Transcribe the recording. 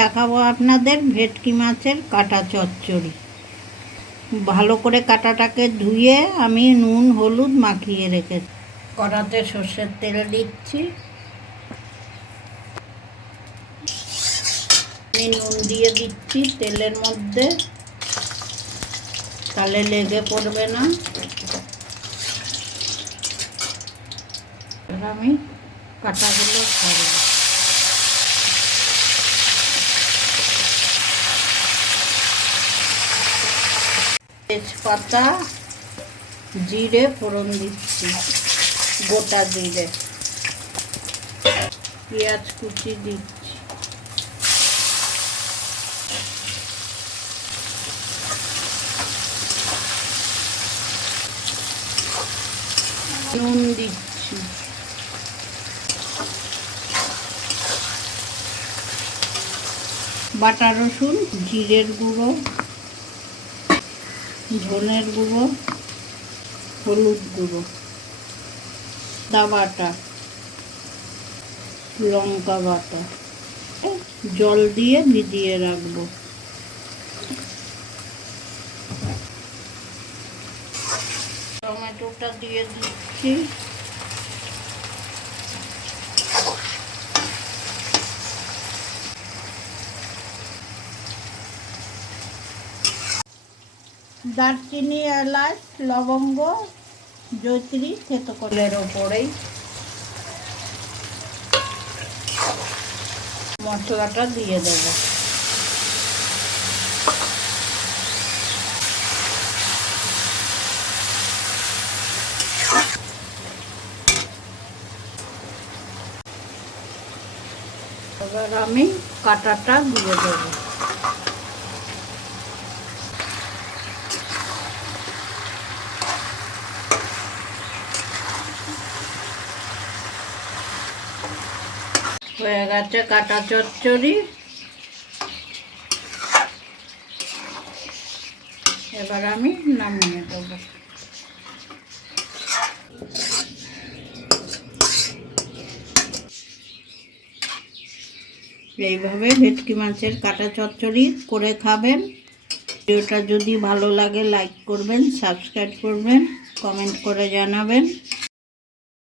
দেখাবো আপনাদের ভেটকি মাছের কাটা চচ্চড়ি। ভালো করে কাটাটাকে ধুয়ে আমি নুন, হলুদ মাখিয়ে রেখেছি। কড়াতে সর্ষের তেল দিচ্ছি। আমি নুন দিয়ে দিচ্ছি তেলের মধ্যে। তাহলে লেগে পড়বে না। আমি কাটাগুলো ছাড়ব। তেজপাতা জিরে ফোড়ন দিচ্ছি, গোটা জিরে। পেঁয়াজ কুচি দিচ্ছি। নুন দিচ্ছি। বাটা রসুন, জিরের গুঁড়ো। ধনের গুঁড়ো, হলুদ গুঁড়ো দা বাটা লঙ্কা বাটা জল দিয়ে ভিজিয়ে রাখব। টমেটোটা দিয়ে দিচ্ছি। দারচিনি, এলাচ, লবঙ্গ জৈত্রী থেতো কলের ওপরেই। মশলাটা দিয়ে দেবো। এবার আমি কাটাটা দিয়ে দেবো। হয়ে গেছে কাটা চচ্চড়ি। এবার আমি নামিয়ে দেবো। এইভাবে ভেটকি মাছের কাটা চচ্চড়ি করে খাবেন। ভিডিওটা যদি ভালো লাগে লাইক করবেন সাবস্ক্রাইব করবেন কমেন্ট করে জানাবেন।